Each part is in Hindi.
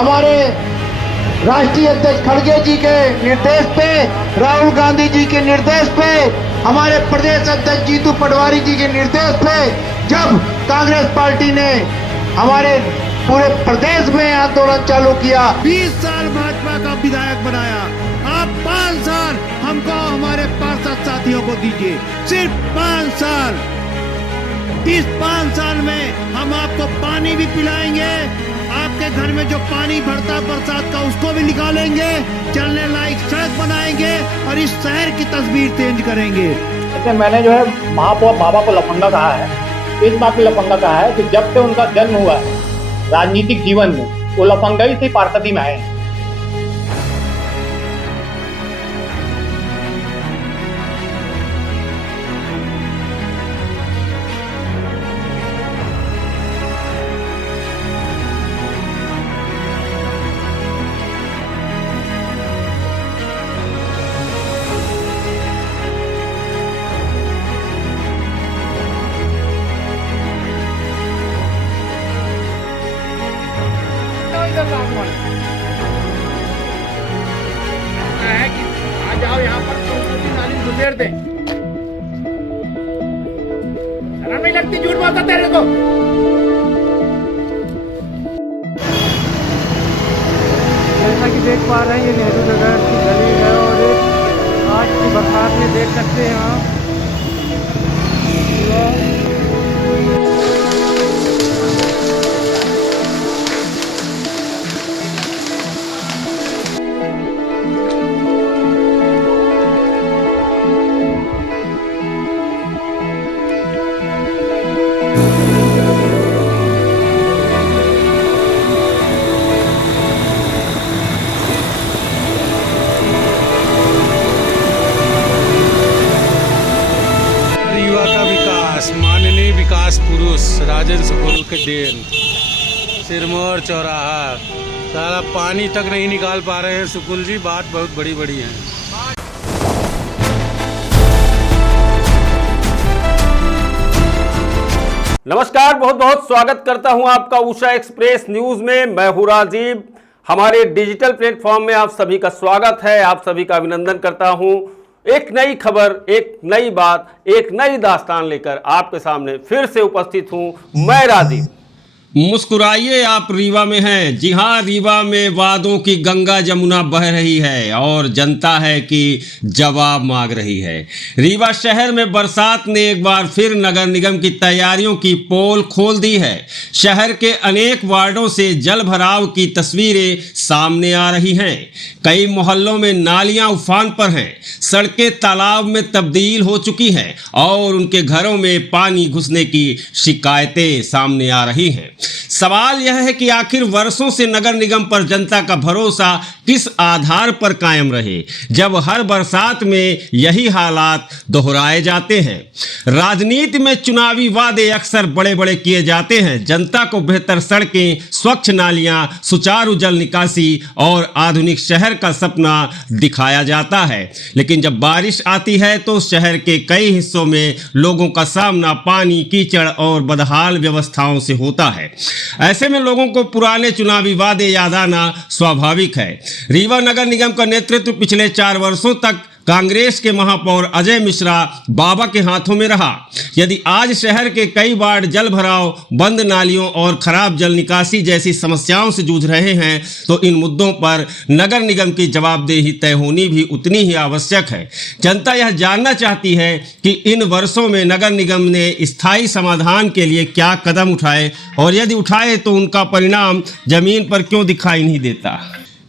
हमारे राष्ट्रीय अध्यक्ष खड़गे जी के निर्देश पे, राहुल गांधी जी के निर्देश पे, हमारे प्रदेश अध्यक्ष जीतू पटवारी जी के निर्देश पे जब कांग्रेस पार्टी ने हमारे पूरे प्रदेश में आंदोलन चालू किया, 20 साल भाजपा का विधायक बनाया, आप 5 साल हमको हमारे पार्षद साथियों को दीजिए, सिर्फ 5 साल। इस 5 साल में हम आपको पानी भी पिलाएंगे, आपके घर में जो पानी भरता बरसात का उसको भी निकालेंगे, चलने लायक सड़क बनाएंगे और इस शहर की तस्वीर चेंज करेंगे। ऐसे मैंने जो है महापौर बाबा को लफंगा कहा है, इस बात पे लफंगा कहा है कि जब से उनका जन्म हुआ है राजनीतिक जीवन में वो लफंगाई से पार्षदी में आए हैं। है कि आ जाओ यहाँ पर तो नाली गुजर दे, शर्म नहीं लगती झूठ बोलता तेरे को। जैसा कि देख पा रहे हैं ये नेहरू नगर की गली है और आज की बरसात में देख सकते हैं आप माननीय विकास पुरुष राजेंद्र सुकुल के देन सिरमौर चौराहा सारा पानी तक नहीं निकाल पा रहे हैं सुकुल जी, बात बहुत बड़ी बड़ी है। नमस्कार, बहुत बहुत स्वागत करता हूं आपका उषा एक्सप्रेस न्यूज में। मैं हूं राजीव। हमारे डिजिटल प्लेटफॉर्म में आप सभी का स्वागत है, आप सभी का अभिनंदन करता हूं। एक नई खबर, एक नई बात, एक नई दास्तान लेकर आपके सामने फिर से उपस्थित हूं मैं राजीव। मुस्कुराइए, आप रीवा में हैं। जी हाँ, रीवा में वादों की गंगा जमुना बह रही है और जनता है कि जवाब मांग रही है। रीवा शहर में बरसात ने एक बार फिर नगर निगम की तैयारियों की पोल खोल दी है। शहर के अनेक वार्डों से जल भराव की तस्वीरें सामने आ रही हैं। कई मोहल्लों में नालियां उफान पर हैं, सड़कें तालाब में तब्दील हो चुकी हैं और उनके घरों में पानी घुसने की शिकायतें सामने आ रही हैं। सवाल यह है कि आखिर वर्षों से नगर निगम पर जनता का भरोसा किस आधार पर कायम रहे, जब हर बरसात में यही हालात दोहराए जाते हैं। राजनीति में चुनावी वादे अक्सर बड़े बड़े किए जाते हैं। जनता को बेहतर सड़कें, स्वच्छ नालियां, सुचारू जल निकासी और आधुनिक शहर का सपना दिखाया जाता है, लेकिन जब बारिश आती है तो शहर के कई हिस्सों में लोगों का सामना पानी, कीचड़ और बदहाल व्यवस्थाओं से होता है। ऐसे में लोगों को पुराने चुनावी वादे याद आना स्वाभाविक है। रीवा नगर निगम का नेतृत्व पिछले 4 वर्षों तक कांग्रेस के महापौर अजय मिश्रा बाबा के हाथों में रहा। यदि आज शहर के कई वार्ड जल भराव, बंद नालियों और खराब जल निकासी जैसी समस्याओं से जूझ रहे हैं, तो इन मुद्दों पर नगर निगम की जवाबदेही तय होनी भी उतनी ही आवश्यक है। जनता यह जानना चाहती है कि इन वर्षों में नगर निगम ने स्थायी समाधान के लिए क्या कदम उठाए और यदि उठाए तो उनका परिणाम जमीन पर क्यों दिखाई नहीं देता।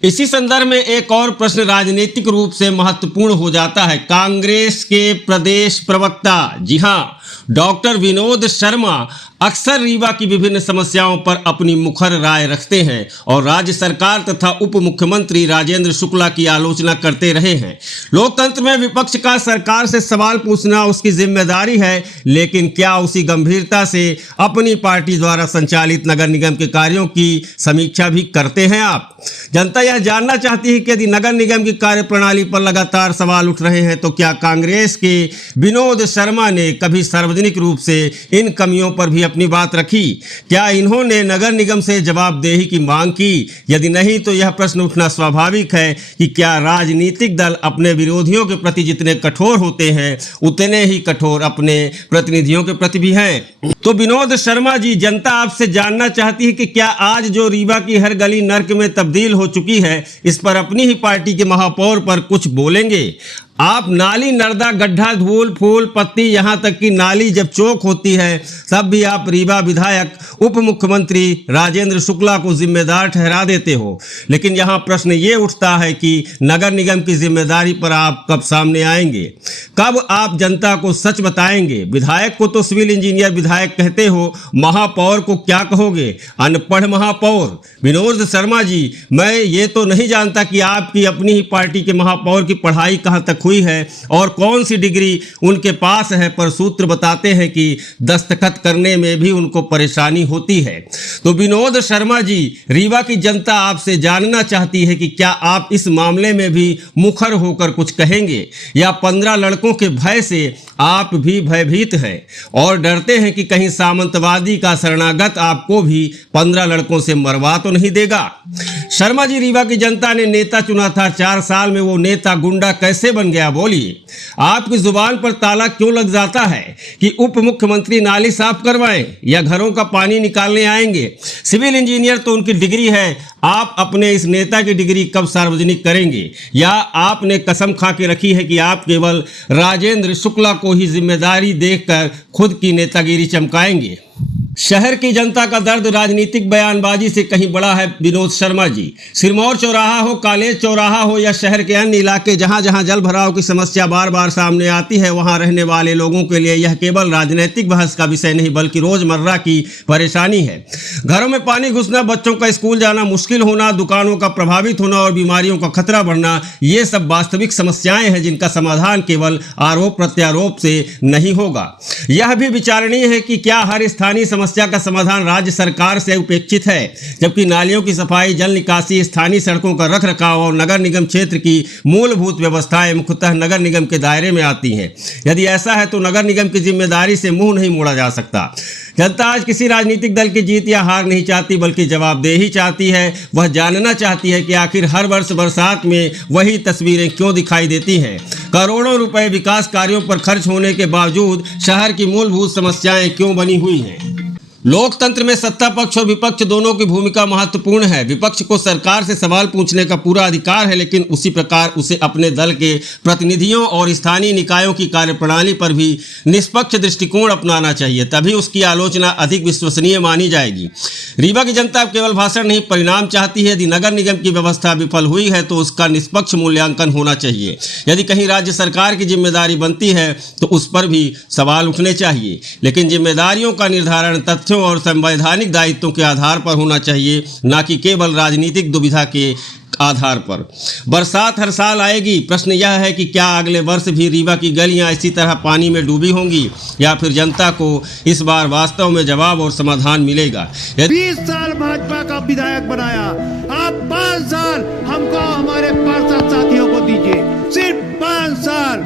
इसी संदर्भ में एक और प्रश्न राजनीतिक रूप से महत्वपूर्ण हो जाता है। कांग्रेस के प्रदेश प्रवक्ता, जी हाँ, डॉक्टर विनोद शर्मा अक्सर रीवा की विभिन्न समस्याओं पर अपनी मुखर राय रखते हैं और राज्य सरकार तथा उप मुख्यमंत्री राजेंद्र शुक्ला की आलोचना करते रहे हैं। लोकतंत्र में विपक्ष का सरकार से सवाल पूछना उसकी जिम्मेदारी है, लेकिन क्या उसी गंभीरता से अपनी पार्टी द्वारा संचालित नगर निगम के कार्यों की समीक्षा भी करते हैं आप? जनता यह जानना चाहती है कि यदि नगर निगम की कार्यप्रणाली पर लगातार सवाल उठ रहे हैं, तो क्या कांग्रेस के विनोद शर्मा ने कभी सार्वजनिक रूप से इन कमियों पर भी अपनी बात रखी? क्या इन्होंने नगर निगम से जवाबदेही की मांग की? यदि नहीं तो यह प्रश्न उठना स्वाभाविक है कि क्या राजनीतिक दल अपने विरोधियों के प्रति जितने कठोर होते हैं उतने ही कठोर अपने प्रतिनिधियों के प्रति भी हैं? तो विनोद शर्मा जी, जनता आपसे जानना चाहती है कि क्या आज जो रीवा की हर गली नर्क में तब्दील हो चुकी है, इस पर अपनी ही पार्टी के महापौर पर कुछ बोलेंगे? आप नाली नर्दा गड्ढा धूल फूल पत्ती यहाँ तक कि नाली जब चौक होती है तब भी आप रीवा विधायक उप मुख्यमंत्री राजेंद्र शुक्ला को जिम्मेदार ठहरा देते हो। लेकिन यहाँ प्रश्न ये उठता है कि नगर निगम की जिम्मेदारी पर आप कब सामने आएंगे? कब आप जनता को सच बताएंगे? विधायक को तो सिविल इंजीनियर विधायक कहते हो, महापौर को क्या कहोगे? अनपढ़ महापौर। विनोद शर्मा जी, मैं ये तो नहीं जानता कि आपकी अपनी ही पार्टी के महापौर की पढ़ाई कहाँ तक हुई है और कौन सी डिग्री उनके पास है, पर सूत्र बताते हैं कि दस्तखत करने में भी उनको परेशानी होती है। तो विनोद शर्मा जी, रीवा की जनता आपसे जानना चाहती है कि क्या आप इस मामले में भी मुखर होकर कुछ कहेंगे या 15 लड़कों के भय से आप भी भयभीत हैं और डरते हैं कि कहीं सामंतवादी का शरणागत आपको भी 15 लड़कों से मरवा तो नहीं देगा? शर्मा जी, रीवा की जनता ने नेता चुना था, 4 साल में वो नेता गुंडा कैसे बन गया? बोलिए। आपकी जुबान पर ताला क्यों लग जाता है कि उप मुख्यमंत्री नाली साफ करवाएं या घरों का पानी निकालने आएंगे? सिविल इंजीनियर तो उनकी डिग्री है, आप अपने इस नेता की डिग्री कब सार्वजनिक करेंगे? या आपने कसम खा के रखी है कि आप केवल राजेंद्र शुक्ला को ही जिम्मेदारी देखकर खुद की नेतागिरी चमकाएंगे? शहर की जनता का दर्द राजनीतिक बयानबाजी से कहीं बड़ा है विनोद शर्मा जी। सिरमौर चौराहा हो, कॉलेज चौराहा हो या शहर के अन्य इलाके जहां जहां जल भराव की समस्या बार बार सामने आती है, वहां रहने वाले लोगों के लिए यह केवल राजनीतिक बहस का विषय नहीं बल्कि रोजमर्रा की परेशानी है। घरों में पानी घुसना, बच्चों का स्कूल जाना मुश्किल होना, दुकानों का प्रभावित होना और बीमारियों का खतरा बढ़ना, ये सब वास्तविक समस्याएं हैं जिनका समाधान केवल आरोप प्रत्यारोप से नहीं होगा। यह भी विचारणीय है कि क्या हर स्थानीय समस्या का समाधान राज्य सरकार से उपेक्षित है, जबकि नालियों की सफाई, जल निकासी, स्थानीय सड़कों का रखरखाव और नगर निगम क्षेत्र की मूलभूत व्यवस्थाएं मुख्यतः नगर निगम के दायरे में आती हैं। यदि ऐसा है तो नगर निगम की जिम्मेदारी से मुंह नहीं मोड़ा जा सकता। जनता आज किसी राजनीतिक दल की जीत या हार नहीं चाहती बल्कि जवाबदेही चाहती है। वह जानना चाहती है कि आखिर हर वर्ष बरसात में वही तस्वीरें क्यों दिखाई देती हैं। करोड़ों रुपए विकास कार्यों पर खर्च होने के बावजूद शहर की मूलभूत समस्याएं क्यों बनी हुई हैं। लोकतंत्र में सत्ता पक्ष और विपक्ष दोनों की भूमिका महत्वपूर्ण है। विपक्ष को सरकार से सवाल पूछने का पूरा अधिकार है, लेकिन उसी प्रकार उसे अपने दल के प्रतिनिधियों और स्थानीय निकायों की कार्यप्रणाली पर भी निष्पक्ष दृष्टिकोण अपनाना चाहिए, तभी उसकी आलोचना अधिक विश्वसनीय मानी जाएगी। रीवा की जनता केवल भाषण नहीं, परिणाम चाहती है। यदि नगर निगम की व्यवस्था विफल हुई है तो उसका निष्पक्ष मूल्यांकन होना चाहिए। यदि कहीं राज्य सरकार की जिम्मेदारी बनती है तो उस पर भी सवाल उठने चाहिए, लेकिन जिम्मेदारियों का निर्धारण तथ्यों और संवैधानिक दायित्वों के आधार पर होना चाहिए, न कि केवल राजनीतिक दुविधा के आधार पर। बरसात हर साल आएगी, प्रश्न यह है कि क्या अगले वर्ष भी रीवा की गलियां इसी तरह पानी में डूबी होंगी या फिर जनता को इस बार वास्तव में जवाब और समाधान मिलेगा। 20 साल भाजपा का विधायक बनाया, आप 5 साल हमको हमारे पार्षद साथियों को दीजिए, सिर्फ 5 साल।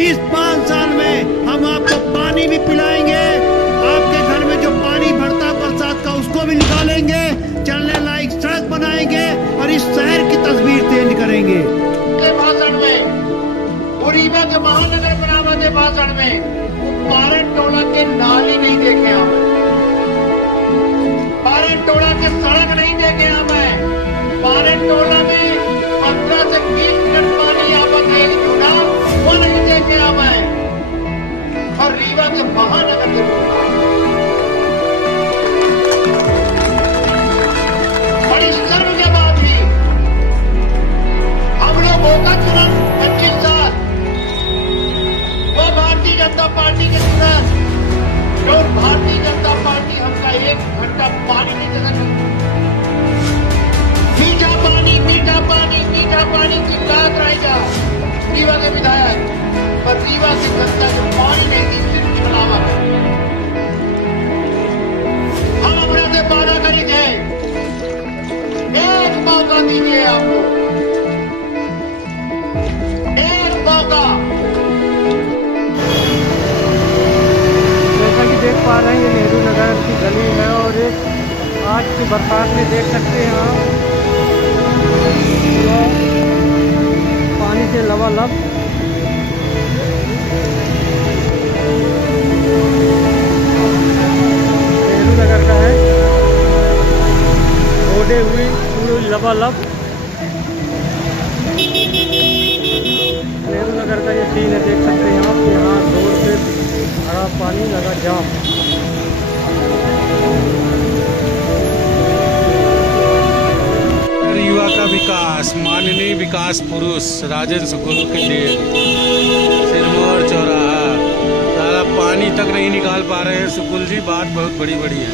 इस 5 साल में हम आपको पानी भी पिलाएंगे, आपके घर में जो पानी भरता बरसात का उसको भी निकालेंगे, चलने लायक सड़क बनाएंगे और इस शहर की तस्वीर चेंज करेंगे। के भाषण में, रीवा के महानगर बनावा के भाषण में पारण टोला के नाली नहीं देखे हमें, पारण टोला के सड़क नहीं देखे हमें, पारण टोला में 15 से 20 मिनट पानी आवत है चुना वो नहीं देखे हमें। और रीवा के महानगर के बड़ी शर्म के बाद भी हम लोग होगा तुरंत 25 साल वो भारतीय जनता पार्टी के तुरंत जो भारतीय जनता पार्टी हमका 1 घंटा पानी नहीं दे सकती। मीठा पानी मीठा पानी मीठा पानी की बात रहेगा रीवा के विधायक, पर रीवा की जनता को पानी नहीं दी, सिर्फ बनावा है। हम अपने से वादा करेंगे, एक मौका दीजिए आपको, एक मौका। जैसा कि देख पा रहे हैं गली है और एक आज की बरसात में देख सकते हैं आप पूरा पानी से लबालब। नेहरू नगर का है, रोडे हुई पूरी लबालब। नेहरू नगर का ये सीन है, देख सकते हैं आप। यहाँ रोड पे भरा पानी लगा जाम। युवा का विकास माननीय विकास पुरुष राजेंद्र शुक्ल के देन सिरमौर चौराहा सारा पानी तक नहीं निकाल पा रहे हैं शुक्ल जी, बात बहुत बड़ी बड़ी है।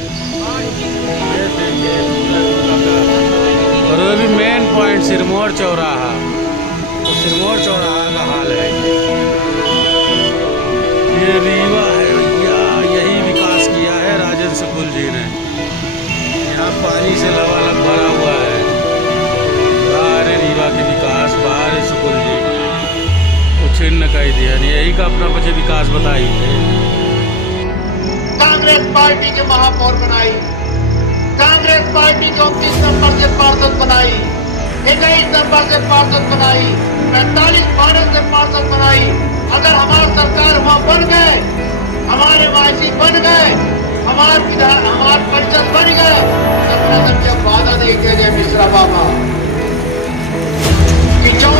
और वो भी मेन पॉइंट सिरमौर चौराहा, तो सिरमौर चौराहा का हाल है ये रीवा है भैया, यही विकास किया है राजेंद्र शुक्ल जी ने। यहाँ पानी से लबालब भरा हुआ है। बाहर रीवा के विकास, बाहर शुक्ल जी को छिन्न कर दिया, यही का अपना मुझे विकास बताई है। कांग्रेस पार्टी के महापौर बनाई, कांग्रेस पार्टी को 29 नंबर से पार्षद बनाई, 21 नंबर से पार्षद बनाई, 45 भारत से पार्षद बनाई। अगर हमारी सरकार वहाँ बन गए, हमारे वासी बन गए, हमारे परिषद बन गए, तो सबसे वादा नहीं किया जाए मिश्रा बाबा कि जो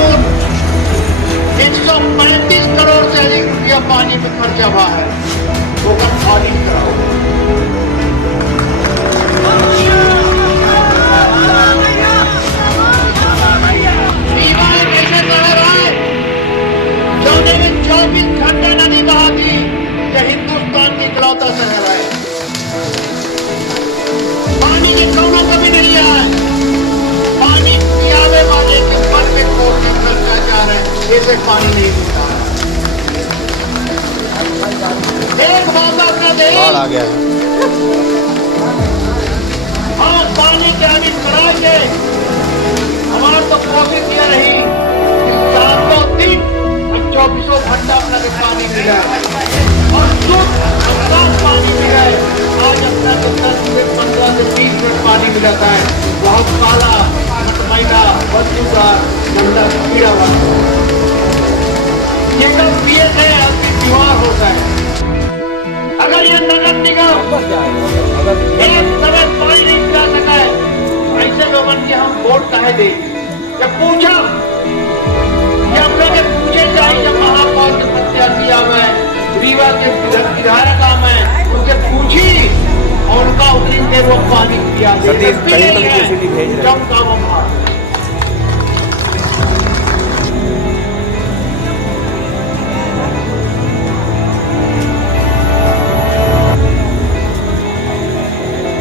135 करोड़ से अधिक रुपया पानी में खर्चा हुआ है वो कब खारिज कराओ। रीवा एक ऐसा शहर है जो 24 घंटे नदी बहाती, यह हिंदुस्तान की इकलौता शहर है। पानी की कोनो कमी नहीं है। पानी पियावे वाले के मन में खोल के भ्रष्टाचार है, ऐसे पानी नहीं मिलता। एक बाबा का देश आ गया हाँ, पानी के आगे कराएंगे। हमारा तो कोशिश ये रही कि 7 दिन 24 घंटा अपना के पानी मिला और शुद्ध साफ पानी मिला। आज अपना के 10 से 15 से 20 मिनट पानी मिलाता है, बहुत काला मटमैला बदबूदार गंदा कीड़ा वाला। ये सब पिए से आदमी बीमार होता है। अगर ये नगर निगम एक समय पानी नहीं पिला सका है, ऐसे लोगों की हम वोट काहे दे। जब पूछा पूछे चाहिए, जब महापौर के प्रत्याशी आवे, रीवा के विधायक आवे, उनसे पूछी और उनका उतरी के वो पानी पिया जब काम हमारा।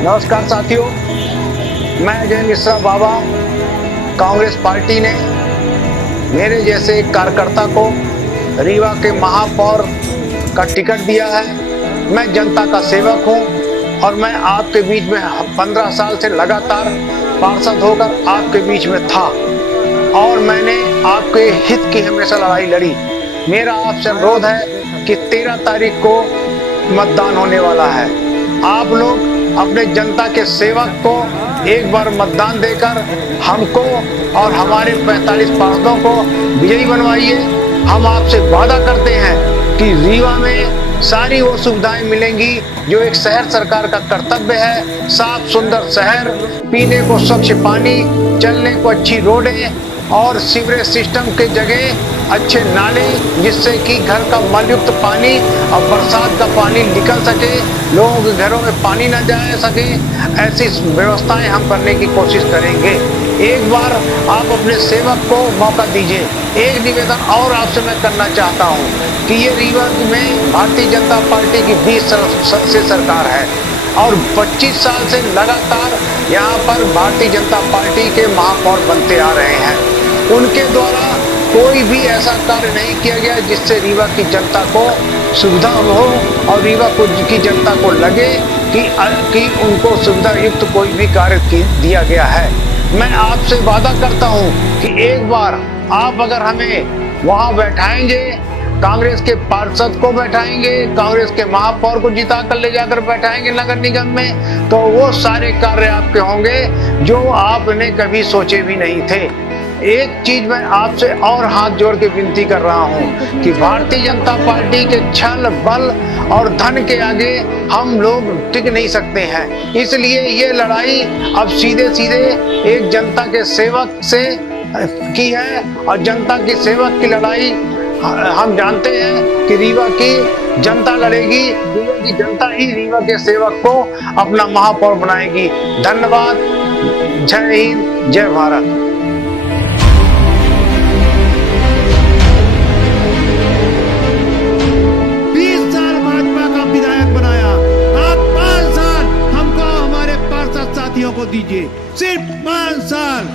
नमस्कार साथियों, मैं अजय मिश्रा बाबा। कांग्रेस पार्टी ने मेरे जैसे एक कार्यकर्ता को रीवा के महापौर का टिकट दिया है। मैं जनता का सेवक हूं और मैं आपके बीच में 15 साल से लगातार पार्षद होकर आपके बीच में था और मैंने आपके हित की हमेशा लड़ाई लड़ी। मेरा आपसे अनुरोध है कि 13 तारीख को मतदान होने वाला है। आप लोग अपने जनता के सेवक को एक बार मतदान देकर हमको और हमारे 45 पार्षदों को विजयी बनवाइए। हम आपसे वादा करते हैं कि रीवा में सारी वो सुविधाएं मिलेंगी जो एक शहर सरकार का कर्तव्य है। साफ सुंदर शहर, पीने को स्वच्छ पानी, चलने को अच्छी रोडें और सीवरेज सिस्टम के जगह अच्छे नाले, जिससे कि घर का मलयुक्त पानी और बरसात का पानी निकल सके, लोगों के घरों में पानी न जा सके, ऐसी व्यवस्थाएं हम करने की कोशिश करेंगे। एक बार आप अपने सेवक को मौका दीजिए। एक निवेदन और आपसे मैं करना चाहता हूं कि ये रीवा में भारतीय जनता पार्टी की 20 साल से सरकार है और 25 साल से लगातार यहाँ पर भारतीय जनता पार्टी के महापौर बनते आ रहे हैं। उनके द्वारा कोई भी ऐसा कार्य नहीं किया गया जिससे रीवा की जनता को सुविधा हो और रीवा की जनता को लगे कि उनको सुविधा युक्त कोई भी कार्य दिया गया है। मैं आपसे वादा करता हूं कि एक बार आप अगर हमें वहां बैठाएंगे, कांग्रेस के पार्षद को बैठाएंगे, कांग्रेस के महापौर को जिता कर ले जाकर बैठाएंगे नगर निगम में, तो वो सारे कार्य आपके होंगे जो आपने कभी सोचे भी नहीं थे। एक चीज मैं आपसे और हाथ जोड़ के विनती कर रहा हूं कि भारतीय जनता पार्टी के छल बल और धन के आगे हम लोग टिक नहीं सकते हैं। इसलिए ये लड़ाई अब सीधे सीधे एक जनता के सेवक से की है, और जनता की सेवक की लड़ाई हम जानते हैं कि रीवा की जनता लड़ेगी। रीवा की जनता ही रीवा के सेवक को अपना महापौर बनाएगी। धन्यवाद। जय हिंद, जय भारत। 20 साल भाजपा का विधायक बनाया, आप 5 साल हमको हमारे पार्षद साथियों को दीजिए, सिर्फ 5 साल।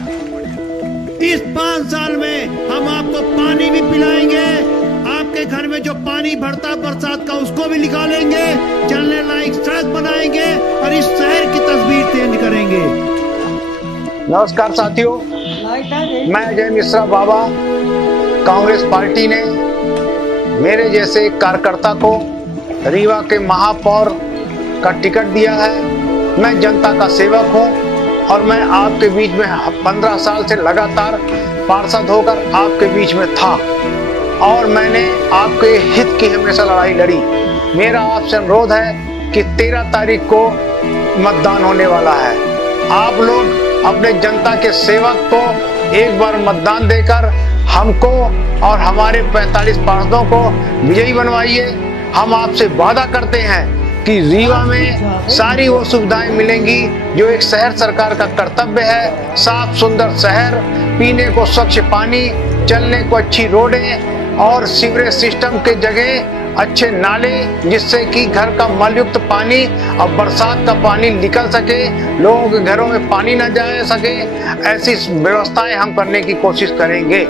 इस 5 साल में हम आपको पानी भी पिलाएंगे, आपके घर में जो पानी भरता बरसात का उसको भी निकालेंगे, चलने लायक सड़क बनाएंगे और इस शहर की तस्वीर चेंज करेंगे। नमस्कार साथियों, मैं अजय मिश्रा बाबा। कांग्रेस पार्टी ने मेरे जैसे एक कार्यकर्ता को रीवा के महापौर का टिकट दिया है। मैं जनता का सेवक हूं और मैं आपके बीच में 15 साल से लगातार पार्षद होकर आपके बीच में था और मैंने आपके हित की हमेशा लड़ाई लड़ी। मेरा आपसे अनुरोध है कि 13 तारीख को मतदान होने वाला है। आप लोग अपने जनता के सेवक को एक बार मतदान देकर हमको और हमारे 45 पार्षदों को विजयी बनवाइए। हम आपसे वादा करते हैं कि रीवा में सारी वो सुविधाएं मिलेंगी जो एक शहर सरकार का कर्तव्य है। साफ सुंदर शहर, पीने को स्वच्छ पानी, चलने को अच्छी रोडें और सीवरेज सिस्टम के जगह अच्छे नाले, जिससे कि घर का मलयुक्त पानी और बरसात का पानी निकल सके, लोगों के घरों में पानी न जा सके, ऐसी व्यवस्थाएं हम करने की कोशिश करेंगे।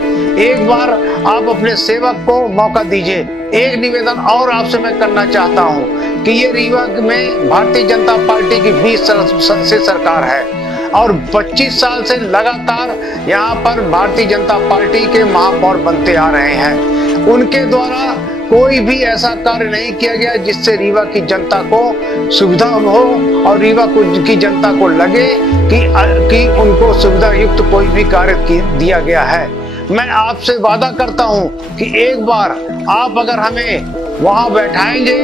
एक बार आप अपने सेवक को मौका दीजिए। एक निवेदन और आपसे मैं करना चाहता हूं कि ये रीवा में भारतीय जनता पार्टी की 20 साल से सरकार है और 25 साल से लगातार यहाँ पर भारतीय जनता पार्टी के महापौर बनते आ रहे हैं। उनके द्वारा कोई भी ऐसा कार्य नहीं किया गया जिससे रीवा की जनता को सुविधा हो और रीवा की जनता को लगे कि उनको सुविधा युक्त कोई भी कार्य दिया गया है। मैं आपसे वादा करता हूं कि एक बार आप अगर हमें वहां बैठाएंगे,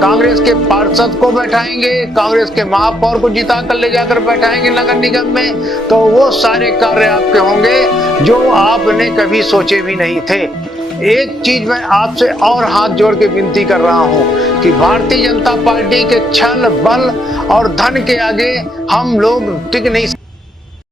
कांग्रेस के पार्षद को बैठाएंगे, कांग्रेस के महापौर को जिता कर ले जाकर बैठाएंगे नगर निगम में, तो वो सारे कार्य आपके होंगे जो आपने कभी सोचे भी नहीं थे। एक चीज मैं आपसे और हाथ जोड़ के विनती कर रहा हूं कि भारतीय जनता पार्टी के छल बल और धन के आगे हम लोग टिक नहीं